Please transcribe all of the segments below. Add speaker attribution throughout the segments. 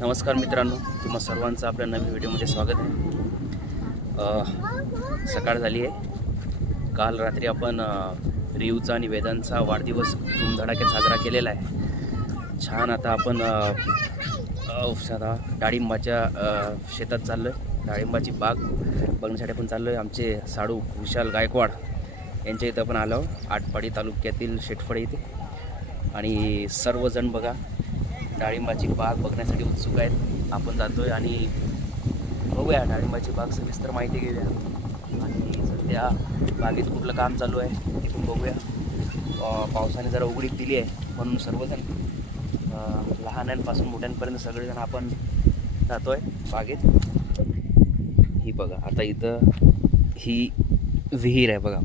Speaker 1: नमस्कार मित्रांनो तुम्हा सर्वांचं आपल्या नवीन व्हिडिओमध्ये स्वागत आहे. सकाळ झाली आहे. काल रात्री आपण अ, आणि वेदांचा वाढदिवस धूमधडाक्यात साजरा केलेला आहे. छान आता आपण साधा डाळिंबाच्या शेतात चाललो आहे डाळिंबाची बाग बघण्यासाठी आपण चाललो आहे आमचे साडू विशाल गायकवाड यांच्या इथं आपण आलो आटपाडी तालुक्यातील शेटफळे इथे. आणि सर्वजण बघा डाळिंबाची बाग बघण्यासाठी उत्सुक आहेत. आपण जातोय आणि बघूया डाळिंबाची बाग. सविस्तर माहिती घेऊया. आणि सध्या बागेत कुठलं काम चालू आहे ते पण बघूया. पावसाने जरा उघडीक दिली आहे म्हणून सर्वजण लहानांपासून मोठ्यांपर्यंत सगळेजण आपण जातोय बागेत. ही बघा आता इथं ही विहीर आहे बघा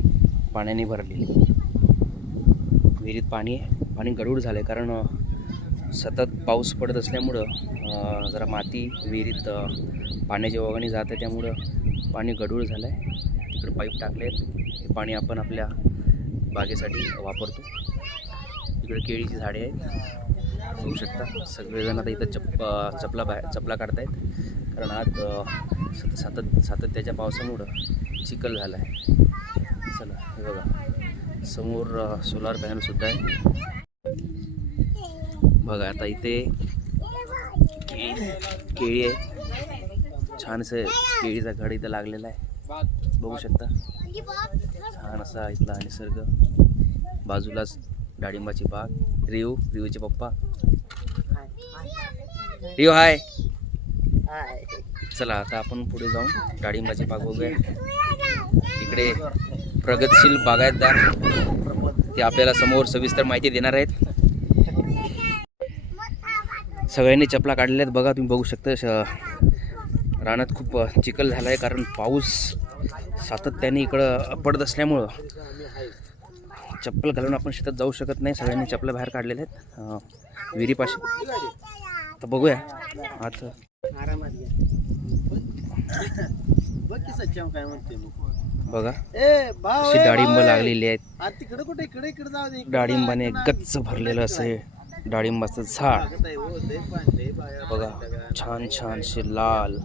Speaker 1: पाण्याने भरलेली. विहिरीत पाणी आहे पाणी गडूळ झालं आहे कारण सतत पाऊस पडत असल्यामुळं जरा माती विहिरीत पाण्याच्या पाण्याची ओघाने जात आहे त्यामुळं पाणी गडूळ झालं आहे तिकडे पाईप टाकले आहेत हे पाणी आपण आपल्या बागेसाठी वापरतो. इकडे केळीची झाडे आहेत. बघू शकता सगळेजण आता इथं चप चपला बाहेर चपला काढतायत. कारण आज सत सातत सातत्याच्या पावसामुळं चिखल झाला आहे चला हे बघा. समोर सोलार पॅनलसुद्धा आहे. बघा आता इथे केळी आहे. छान असं केळीचा घड इथं लागलेला आहे. बघू शकता. छान असा इथला निसर्ग. बाजूलाच डाळिंबाची बाग. रिव रिवचे पप्पा. रिव हाय. चला आता आपण पुढे जाऊन डाळिंबाची बाग बघूया. इकडे प्रगतशील बागायतदार. ते आपल्याला समोर सविस्तर माहिती देणार आहेत. सगळ्यांनी चपला काढलेल्या आहेत. बघा तुम्ही बघू शकता श- रानात खूप चिखल झाला आहे कारण पाऊस सातत्याने इकडं पडत असल्यामुळं चप्पल घालून आपण शेतात जाऊ शकत नाही. सगळ्यांनी चपला बाहेर काढलेल्या आहेत. विहिरीपाशी. तर बघूया. आता
Speaker 2: बघ
Speaker 1: डाळिंब लागलेली आहेत. डाळिंबाने गच्च भरलेलं असं. डाळिंबाचं झाड. बघा छान छान असे लाल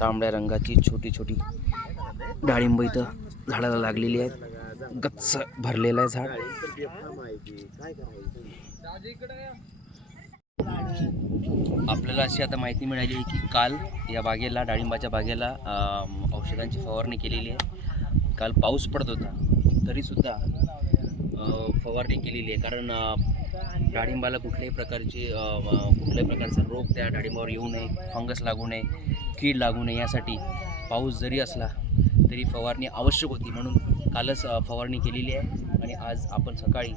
Speaker 1: तांबड्या रंगाची छोटी छोटी डाळिंब इथं झाडाला लागलेली आहेत. गच्च भरलेलं आहे झाड. आपल्याला अशी आता माहिती मिळाली आहे की काल या बागेला डाळिंबाच्या बागेला औषधांची फवारणी केलेली आहे. काल पाऊस पडत होता. तरीसुद्धा फवारणी केलेली आहे. कारण डाळिंबाला कुठल्याही प्रकारची कुठल्याही प्रकारचा रोग त्या डाळिंबावर येऊ नये फंगस लागू नये कीड लागू नये यासाठी पाऊस जरी असला तरी फवारणी आवश्यक होती. म्हणून कालच फवारणी केलेली आहे आणि आज आपण सकाळी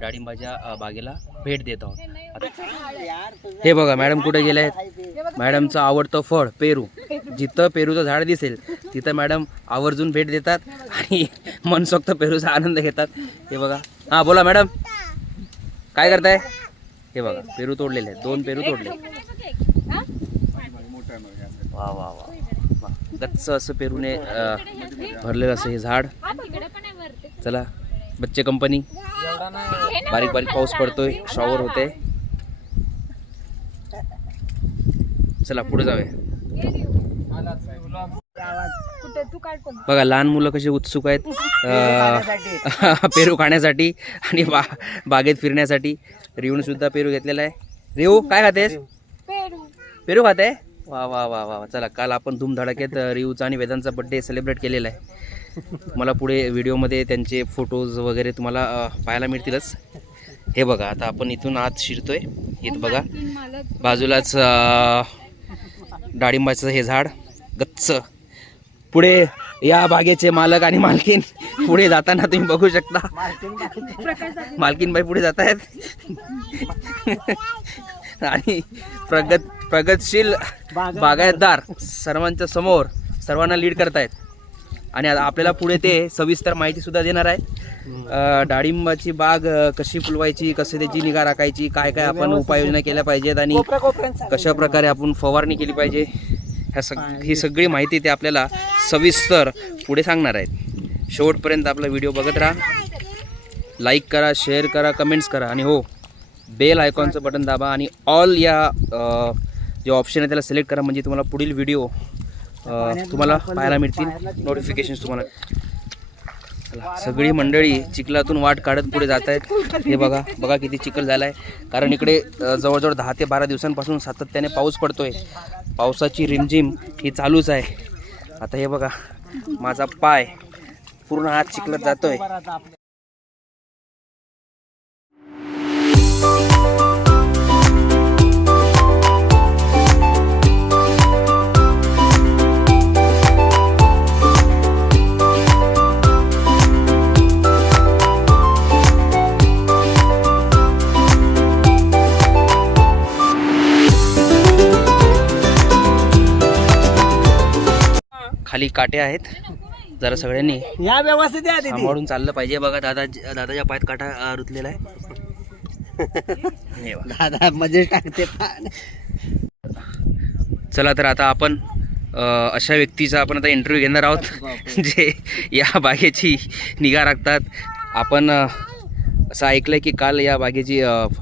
Speaker 1: डाळिंबाच्या बागेला भेट देत आहोत. आता हे बघा मॅडम कुठे गेले आहेत? मॅडमचं आवडतं फळ पेरू. जिथं पेरूचं झाड दिसेल तिथं मॅडम आवर्जून भेट देतात आणि मनसोक्त पेरूचा आनंद घेतात. हे बघा. हां बोला मॅडम. काय करताय? हे बघा पेरू तोडलेले आहेत. दोन पेरू तोडले वा वा वा. गच्च असं पेरूने भरलेलं असं हे झाड. चला बच्चे कंपनी बारीक बारीक पाऊस पडतोय शॉवर होते. चला पुढे जाऊया. बघा लहान मुलं कशी उत्सुक आहेत अं, पेरू खाण्यासाठी आणि बा बागेत फिरण्यासाठी. रिवून सुद्धा पेरू घेतलेला आहे. रिवू काय खातेस? पेरू. खाते? वा वा वा वा चला काल आपण धूमधडाक्यात अं, रिवूचा आणि वेदांचा बड्डे सेलिब्रेट केलेला आहे. मला पुढे व्हिडिओमध्ये त्यांचे फोटोज वगैरे तुम्हाला अं, पाहायला मिळतीलच. हे बघा आता आपण इथून आत शिरतोय. इथं बघा बाजूलाच अं, डाळिंबाचं हे झाड गच्च. पुढे या बागेचे मालक आणि मालकीन पुढे जाताना तुम्ही बघू शकता. मालकीनबाई पुढे जात आहेत आणि प्रगत प्रगतशील बागायतदार सर्वांच्या समोर सर्वांना लीड करतायत. आणि आपल्याला पुढे ते सविस्तर माहिती सुद्धा देणार आहे. डाळिंबाची बाग कशी फुलवायची कसं त्याची निगा राखायची काय काय आपण उपाययोजना केल्या पाहिजेत आणि कशा प्रकारे आपण फवारणी केली पाहिजे. ह्या सग ही सगळी माहिती ते आपल्याला सविस्तर पुढे सांगणार आहेत. शेवटपर्यंत आपला व्हिडिओ बघत राहा. लाईक करा शेअर करा कमेंट्स करा. आणि हो बेल आयकॉनचं बटन दाबा आणि ऑल या जे ऑप्शन आहे त्याला सिलेक्ट करा. म्हणजे तुम्हाला पुढील व्हिडिओ तुम्हाला पाहायला मिळतील. नोटिफिकेशन्स तुम्हाला. सगळी मंडळी चिखलातून वाट काढत पुढे जात आहेत हे बघा बघा किती चिखल झाला आहे कारण इकडे जवळजवळ दहा ते बारा दिवसांपासून सातत्याने पाऊस पडतोय. पावसाची रिमझिम ही चालूच आहे. आता हे बघा माझा पाय पूर्ण हात चिखलात जातोय. खाली काटे आहेत. जरा सगळ्यांनी
Speaker 2: या व्यवस्थित या
Speaker 1: सांभाळून चाललं पाहिजे बघा दादा दादाच्या पायात काटा रुतलेला आहे.
Speaker 2: दादा मजे टाकते.
Speaker 1: चला तर आता आपण अशा व्यक्तीचा आपण आता इंटरव्ह्यू घेणार आहोत जे या बागेची निगा राखतात. आपण असं ऐकलं की काल या बागेची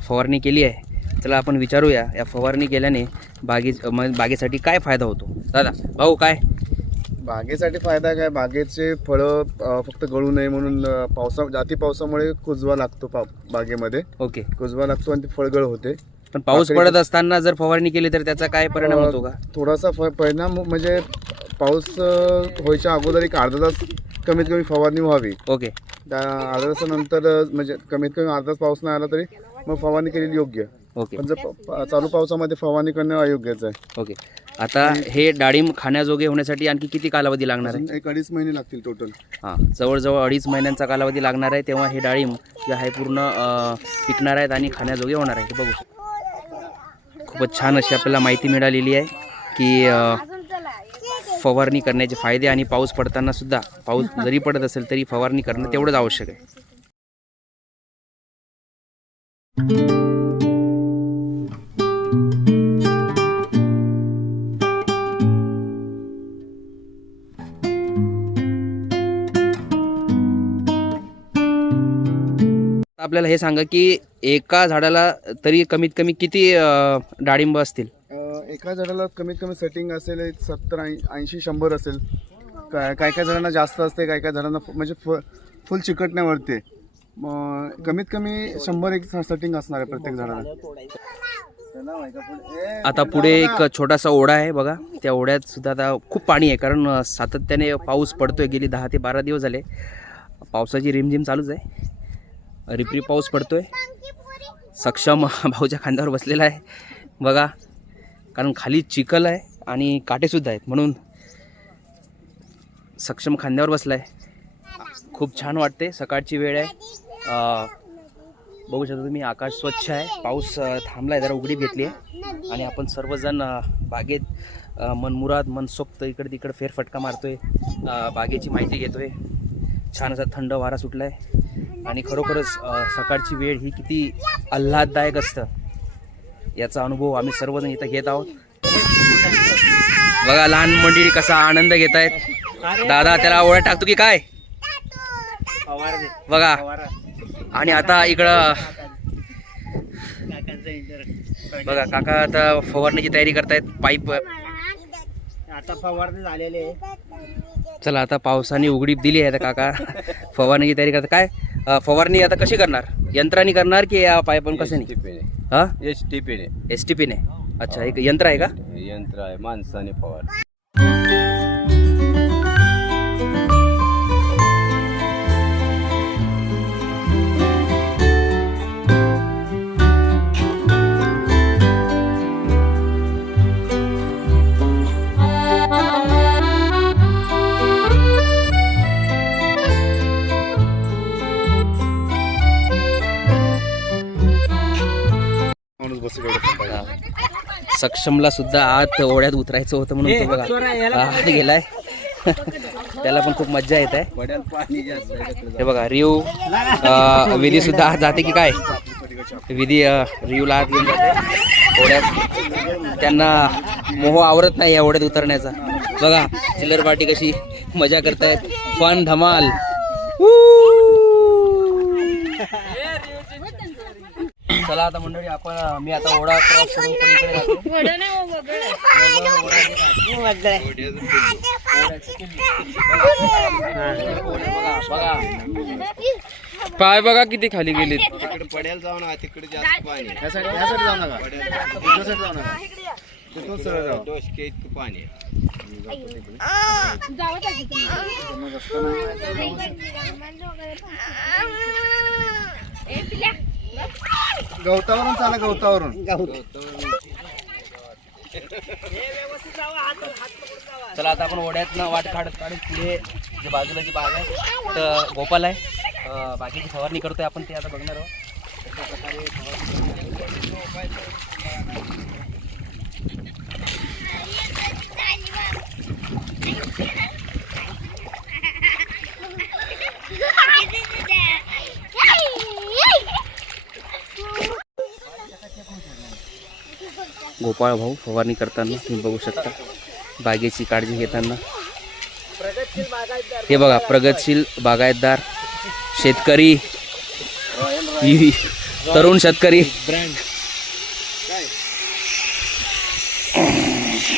Speaker 1: फवारणी केली आहे. चला आपण विचारूया या फवारणी केल्याने बागे बागेसाठी काय फायदा होतो? दादा भाऊ काय?
Speaker 3: बागेसाठी फायदा काय? बागेचे फळं अ, फक्त गळू नये म्हणून अ, पावसा जाती पावसामुळे कुजवा लागतो पा बागेमध्ये.
Speaker 1: ओके.
Speaker 3: कुजवा लागतो आणि ती फळगळ होते.
Speaker 1: पण पाऊस पडत असताना जर फवारणी केली तर त्याचा काय परिणाम होतो का?
Speaker 3: थोडासा फ परिणाम म्हणजे पाऊस अ, व्हायच्या अगोदर एक अर्धा तास कमीत कमी फवारणी व्हावी.
Speaker 1: ओके.
Speaker 3: त्या अर्धा तासानंतर अ, म्हणजे कमीत कमी अर्धा तास पाऊस नाही आला तरी मग फवारणी केलेली योग्य.
Speaker 1: ओके.
Speaker 3: पण जर प- प- चालू पावसामध्ये फवारणी करणं अयोग्यच आहे.
Speaker 1: ओके. आता हे डाळिंब खाण्याजोगे होण्यासाठी आणखी किती कालावधी लागणार आहे?
Speaker 3: एक अडीच महिने लागतील टोटल
Speaker 1: हां जवळजवळ अडीच महिन्यांचा कालावधी लागणार आहे तेव्हा हे डाळिंब जे आहे पूर्ण पिकणार आहेत आणि खाण्याजोगे होणार आहे. हे बघू खूपच छान अशी आपल्याला माहिती मिळालेली आहे की फवारणी करण्याचे फायदे आणि पाऊस पडताना सुद्धा पाऊस जरी पडत असेल तरी फवारणी करणं तेवढंच आवश्यक आहे. आपल्याला हे सांगा की एका झाडाला तरी कमीत कमी किती अ, डाळिंब असतील?
Speaker 3: अ, एका झाडाला कमीत कमी सेटिंग असेल एक सत्तर ऐंशी शंभर असेल. काय काय काय झाडांना जास्त असते काय काय झाडांना फु- म्हणजे फ फुल चिकटण्यावरती. मग कमीत कमी शंभर एक सेटिंग असणार आहे प्रत्येक झाडाला.
Speaker 1: आता पुढे एक छोटासा ओढा आहे बघा. त्या ओढ्यात सुद्धा आता खूप पाणी आहे कारण अ, सातत्याने पाऊस पडतोय. गेली दहा ते बारा दिवस झाले. पावसाची रिमझिम चालूच आहे. रिपरी पाऊस पडतोय. सक्षम भाऊच्या खांद्यावर बसलेला आहे. बघा कारण खाली चिखल आहे आणि काटेसुद्धा आहेत. म्हणून सक्षम खांद्यावर बसला आहे खूप छान वाटते. सकाळची वेळ आहे. बघू शकता तुम्ही आकाश स्वच्छ आहे. पाऊस थांबला आहे जरा उघडी घेतली आहे. आणि आपण सर्वजण बागेत मनमुराद मनसोक्त इकडे तिकडे फेरफटका मारतोय. बागेची माहिती घेतोय. छान असा थंड वारा सुटला आहे आणि खरोखरच सकाळची वेळ ही किती आल्हाददायक असतं. याचा अनुभव आम्ही सर्वजण इथं घेत आहोत. बघा लहान मंडळी कसा आनंद घेत आहेत दादा त्याला ओळख टाकतो की काय? बघा. आणि आता इकडं बघा काका आता फवारणीची तयारी करतायत. पाईप
Speaker 2: आता फवारणी झालेले
Speaker 1: चला आता पावसाने उघडीप दिली आहे काका. फवारणीची तयारी करतात काय? अं, फवारणी आता कशी करणार? यंत्राने करणार की या पाईपन कशाने हा?
Speaker 4: एच टी पीने
Speaker 1: एस टी पीने अच्छा एक यंत्र आहे का?
Speaker 4: यंत्र आहे. माणसाने फवार
Speaker 1: सक्षमला सुद्धा आत ओढ्यात उतरायचं होतं म्हणून तो बघा. आत गेलाय. त्याला पण खूप मज्जा येत आहे. हे बघा रिव विधी सुद्धा आत जाते की काय? विधी रिवला आत घेऊन जाते. ओढ्यात. त्यांना मोह आवरत नाही या ओढ्यात उतरण्याचा. बघा चिल्लर पार्टी कशी मजा करतायत. फन धमाल. चला आता मंडळी आपण मी आता ओढा क्रॉस करून पलीकडे जातो
Speaker 5: हो?
Speaker 1: ओढ्याचं. बघा बघा
Speaker 6: पाय बघा किती खाली गेलेत
Speaker 2: तिकडे पड्याला जाऊ ना तिकडे जास्त पाणी आहे.
Speaker 3: यासाठी यासाठी जाऊ नका यासाठी जाऊ नका तिथून सरळ जाऊ
Speaker 2: डोसके इतकं पाणी आहे.
Speaker 3: गवतावरून चाला गवतावरून.
Speaker 1: चला आता आपण ओढ्यातनं वाट काढत काढत पुढे जे बाजूला जी बाग आहे तर गोपाल आहे. अं, बागेची फवारणी करतोय आपण ते आता बघणार आहोत. कशा प्रकारे फवारणी गोपाळ भाऊ फवारणी करताना तुम्ही बघू शकता. बागेची काळजी घेताना. हे बघा प्रगतशील बागायतदार शेतकरी तरुण शेतकरी.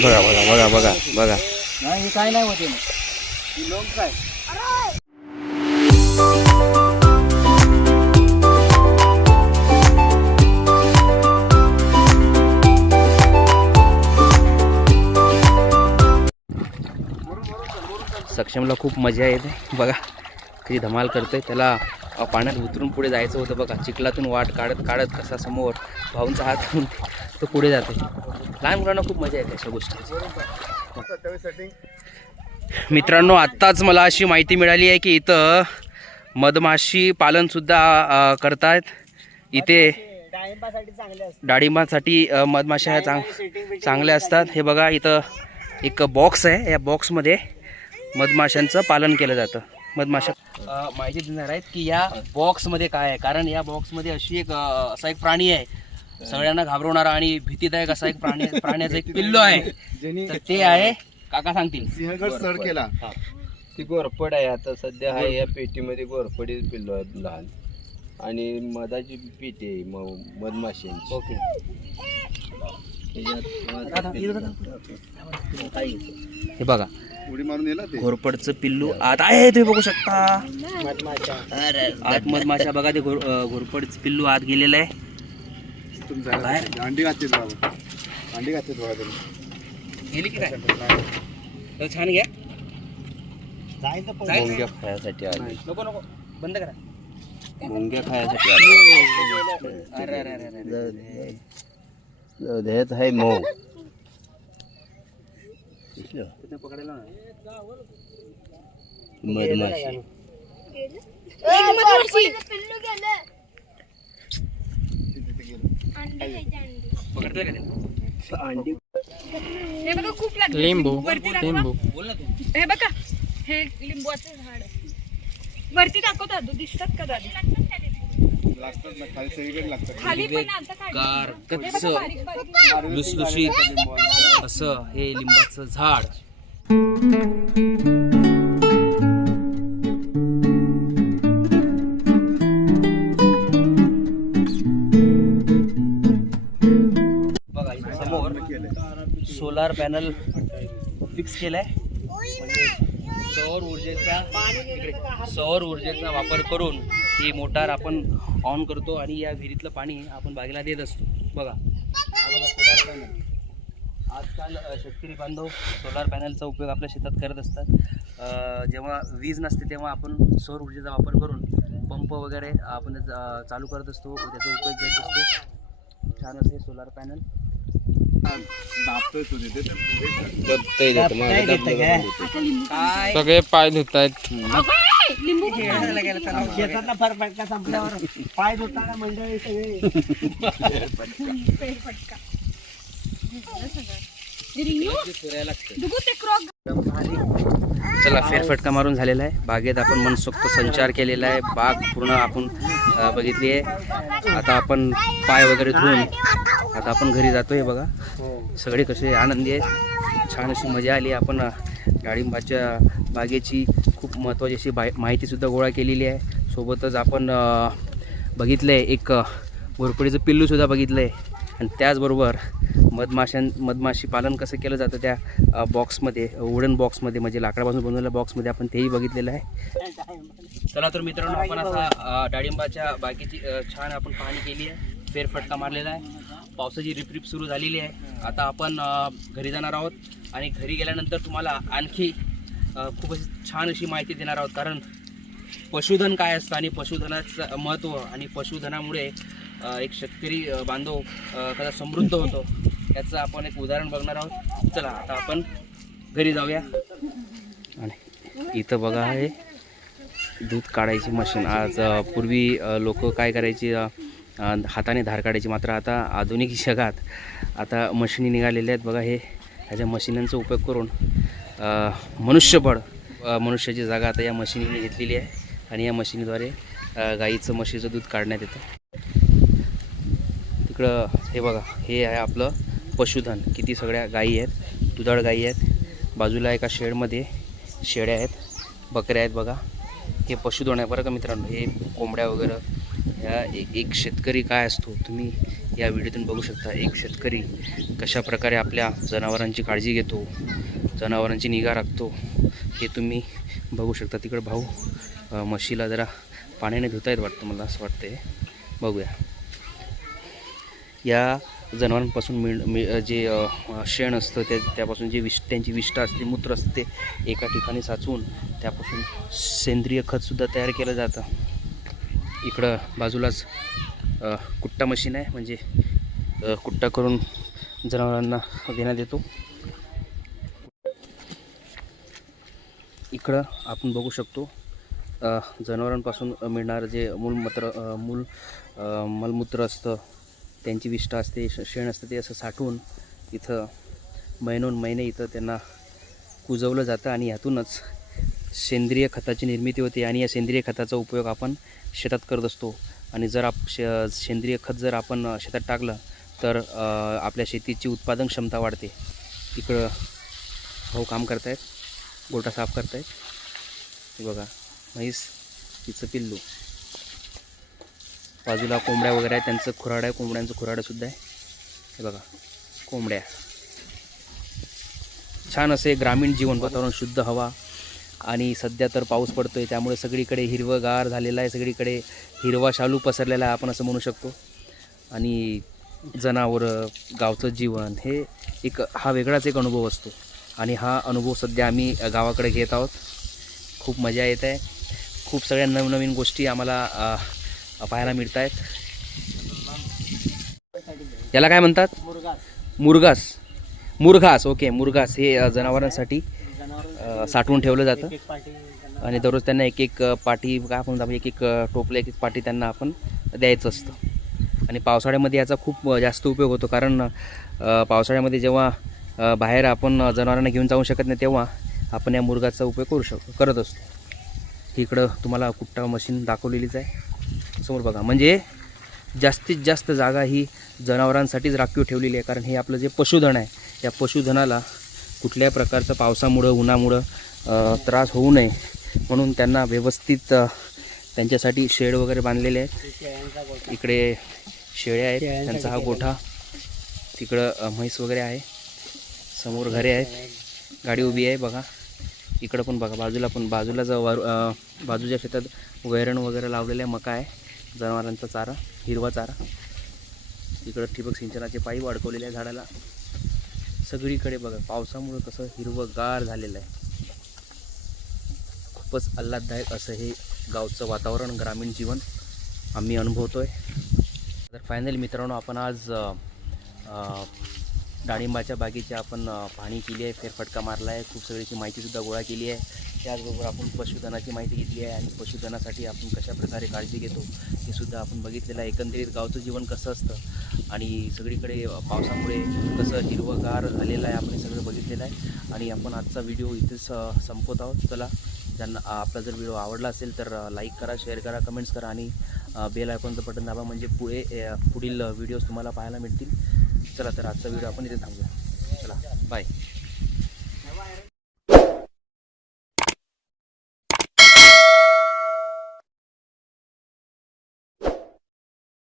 Speaker 1: बघा बघा बघा बघा बघा.
Speaker 3: काय नाही होते.
Speaker 1: सक्षमला खूप मजा येते. बघा किती धमाल करतोय. त्याला पाण्यात उतरून पुढे जायचं होतं बघा. चिखलातून वाट काढत काढत कसा समोर भाऊंचा हात होऊन तो पुढे जाते. लहान मुलांना खूप मजा येते अशा गोष्टी. मित्रांनो आत्ताच मला अशी माहिती मिळाली आहे की इथं मधमाशी पालनसुद्धा करतायत इथे डाळिंबासाठी मधमाशा ह्या चांग चांगल्या असतात. हे बघा इथं एक बॉक्स आहे. या बॉक्समध्ये मधमाशांचं पालन केलं जातं. मधमाशा अ, माहिती देणार आहेत की या बॉक्समध्ये काय आहे? कारण या बॉक्समध्ये अशी एक असा एक प्राणी आहे. सगळ्यांना घाबरवणारा आणि भीतीदायक असा एक प्राणी प्राण्याचं एक पिल्लो आहे. तर ते आहे काका सांगतील.
Speaker 3: सिंहगड सर केला.
Speaker 4: ती गोरपड आहे. आता सध्या आहे या पेटीमध्ये गोरपडी पिल्लो आहेत लहान. आणि मधाची पेटी आहे म- मधमाशींची.
Speaker 1: ओके. हे बघा.
Speaker 3: उडी मारून येला ते.
Speaker 1: घोरपडचं पिल्लू आत आहे तुम्ही बघू शकता. आत मधमाशा बघा ते घोर अं, घोरपडचं पिल्लू आत गेलेलं आहे.
Speaker 3: तुमचा
Speaker 1: बाहेर?
Speaker 3: अंडी घातली बाबा. अंडी घातली थोडा तरी
Speaker 1: गेली की काय? तर छान घ्या. जायचं?
Speaker 4: मुंग्या खायासाठी आली.
Speaker 1: नको नको. बंद करा.
Speaker 4: मुंग्या खायासाठी आली
Speaker 1: अरे अरे.
Speaker 4: मधमाशी?
Speaker 5: हे
Speaker 6: लिंबू. लिंबू.
Speaker 1: बोल ना तू.
Speaker 5: हे बघा हे लिंबूचं झाड. आहे. वरती दाखव दादू दिसतात का दादू?
Speaker 3: लागतात ना खाली सगळीकडे लागतात
Speaker 5: खाली पण आता काढलं.
Speaker 1: गार
Speaker 5: हे बघा,
Speaker 1: कच्च
Speaker 5: बारीक बारीक. लिंबू.
Speaker 1: लुसलुशीत असं हे लिंबाचं झाड. बघा इथे समोर सोलार पॅनल फिक्स केलाय. म्हणजे सौर ऊर्जेचा इकडे, सौर ऊर्जेचा वापर करून ही मोटार आपण ऑन करतो आणि या विहिरीतलं पाणी आपण बागेला देत असतो. बघा. हा बघा सोलार पॅनल आजकाल शेतकरी बांधव सोलार पॅनलचा उपयोग आपल्या शेतात करत असतात. अ, जेव्हा वीज नसते तेव्हा आपण सौर ऊर्जेचा वापर करून पंप वगैरे आपण चालू करत असतो त्याचा उपयोग घेत असतो. छान असे सोलार पॅनल
Speaker 3: दाबतोय
Speaker 1: काय?
Speaker 6: सगळे पाय धुत आहेत
Speaker 5: लिंबू पेरफटका. रिंगू, बघू ते क्रॉक
Speaker 1: चला फेरफटका मारून झालेला आहे. बागेत आपण मनसोक्त संचार केलेला आहे. बाग पूर्ण आपण अ, बघितली आहे. आता आपण पाय वगैरे धुवून आता आपण घरी जातोय बघा. सगळे कसे आनंदी आहेत. छान अशी मजा आली. आपण अ, डाळिंबाच्या बागेची महत्त्वाची अशी बाय माहितीसुद्धा गोळा केलेली आहे. सोबतच आपण बघितलं आहे एक भोरपडीचं पिल्लूसुद्धा बघितलं आहे आणि त्याचबरोबर मधमाशां मधमाशी पालन कसं केलं जातं त्या बॉक्समध्ये वुडन बॉक्समध्ये म्हणजे लाकडापासून बनवलेल्या बॉक्समध्ये आपण तेही बघितलेलं आहे. चला तर मित्रांनो आपण असा डाळिंबाच्या बागेची छान आपण पाहणी केली आहे. फेरफटका मारलेला आहे. पावसाची रिपरिप सुरू झालेली आहे. आता आपण घरी जाणार आहोत. आणि घरी गेल्यानंतर तुम्हाला आणखी खूपच खूप अशी छान अशी माहिती देणार आहोत. कारण पशुधन काय असतं आणि पशुधनाचं महत्त्व आणि पशुधनामुळे एक शेतकरी बांधव कदा कसा समृद्ध होतो. याचं आपण एक उदाहरण बघणार आहोत. चला आता आपण घरी जाऊया. आणि इथं बघा हे दूध काढायची मशीन. आज पूर्वी लोक काय करायची हाताने धार काढायची. मात्र आता आधुनिक जगात आता मशिनी निघालेल्या आहेत. बघा हे ह्याच्या मशिनांचा उपयोग करून मनुष्यबळ. मनुष्याची जागा आता या मशिनीने घेतलेली आहे आणि या मशिनीद्वारे गाईचं म्हशीचं दूध काढण्यात येतं. तिकडं हे बघा हे आहे आपलं पशुधन. किती सगळ्या गायी आहेत दुधाळ गायी आहेत. बाजूला एका शेडमध्ये शेळ्या आहेत बकऱ्या आहेत बघा. हे पशुधन आहे बरं का मित्रांनो? हे कोंबड्या वगैरे. ह्या एक एक शेतकरी काय असतो? तुम्ही या व्हिडिओतून बघू शकता एक शेतकरी कशा प्रकारे आपल्या जनावरांची काळजी घेतो जनावरांची निगा राखतो हे तुम्ही बघू शकता. तिकडं भाऊ म्हशीला जरा पाण्याने धुता येत वाटतं मला असं वाटतंय. बघूया. या जनावरांपासून मिळ मि जे शेण असतं त्या त्यापासून जे विष त्यांची विष्ठा असते मूत्र असते ते एका ठिकाणी साचवून त्यापासून सेंद्रिय खतसुद्धा तयार केलं जातं. इकडं बाजूलाच कुट्टा मशीन आहे. म्हणजे कुट्टा करून जनावरांना देण्यात येतो. इकडं आपण बघू शकतो जनावरांपासून मिळणारं जे मूलमत्र मूल मलमूत्र असतं त्यांची विष्ठा असते शेण असतं ते असं साठवून इथं महिनोन महिने इथं त्यांना कुजवलं जातं आणि यातूनच सेंद्रिय खताची निर्मिती होते आणि या सेंद्रिय खताचा उपयोग आपण शेतात करत असतो. आणि जर आप श सेंद्रिय खत जर आपण शेतात टाकलं तर आपल्या शेतीची उत्पादन क्षमता वाढते. इकडं भाऊ काम करतायत गोटा साफ करतायत. हे बघा म्हैस तिचं पिल्लू. बाजूला कोंबड्या वगैरे आहे त्यांचं खुराड आहे कोंबड्यांचं खुराडंसुद्धा आहे. हे बघा कोंबड्या. छान असे ग्रामीण जीवन वातावरण शुद्ध हवा. आणि सध्या तर पाऊस पडतो आहे त्यामुळे सगळीकडे हिरवंगार झालेलं आहे सगळीकडे हिरवा शालू पसरलेला आपण असं म्हणू शकतो. आणि जनावरं गावचं जीवन हे एक हा वेगळाच एक अनुभव असतो. आणि हा अनुभव सध्या आम्ही गावाकडे घेत आहोत. खूप मजा येत आहे. खूप सगळ्या नवनवीन गोष्टी आम्हाला पाहायला मिळत आहेत याला काय म्हणतात? मुरगास. मुरघास ओके मुरघास हे जनावरांसाठी साठवून ठेवलं जातं. आणि दररोज त्यांना एक एक पाठी काय आपण म्हणतो आपण एक एक टोपलं एक एक पाठी त्यांना आपण द्यायचं असतं. आणि पावसाळ्यामध्ये याचा खूप जास्त उपयोग होतो. कारण पावसाळ्यामध्ये जेव्हा बाहेर आपण जनावरांना घेऊन जाऊ शकत नाही तेव्हा आपण या मुर्गाचा उपयोग करू शकतो करत असतो. इकडं तुम्हाला कुट्टा मशीन दाखवलेलीच आहे. समोर बघा. म्हणजे जास्तीत जास्त जागा ही जनावरांसाठीच राखीव ठेवलेली आहे. कारण हे आपलं जे पशुधन आहे या पशुधनाला कुठल्या प्रकारचं पावसामुळं उन्हामुळं त्रास होऊ नये. म्हणून त्यांना व्यवस्थित त्यांच्यासाठी शेड वगैरे बांधलेले आहेत. इकडे शेळ्या आहेत. त्यांचा हा गोठा. तिकडं म्हैस वगैरे आहे. समोर घरे आहेत. गाडी उभी आहे बघा. इकडं पण बघा बाजूला पण बाजूला जर वर बाजूच्या शेतात वैरण वगैरे लावलेलं आहे मका आहे. जनावरांचा चारा हिरवा चारा. इकडं ठिबक सिंचनाचे पाईप अडकवलेले आहे झाडाला. सगळीकडे बघा पावसामुळं कसं हिरवंगार झालेलं आहे. खूपच आल्हाददायक असं हे गावचं वातावरण ग्रामीण जीवन आम्ही अनुभवतो आहे तर फायनल मित्रांनो आपण आज डाळिंबाच्या बागेची आपण पाहणी केली आहे फेरफटका मारला आहे खूप सगळ्याची माहितीसुद्धा गोळा केली आहे. त्याचबरोबर आपण पशुधनाची माहिती घेतली आहे आणि पशुधनासाठी आपण कशा प्रकारे काळजी घेतो हे सुद्धा आपण बघितलेलं आहे. एकंदरीत गावचं जीवन कसं असतं आणि सगळीकडे पावसामुळे कसं हिरवंगार झालेलं आहे आपण हे सगळं बघितलेलं आहे. आणि आपण आजचा व्हिडिओ इथेच संपवत आहोत. चला ज्यांना आपला जर व्हिडिओ आवडला असेल तर लाईक करा शेअर करा कमेंट्स करा आणि बेल आयकॉनचं बटन दाबा म्हणजे पुढे पुढील व्हिडिओज तुम्हाला पाहायला मिळतील. चला तर आजचा व्हिडिओ आपण इथे थांबूया. चला बाय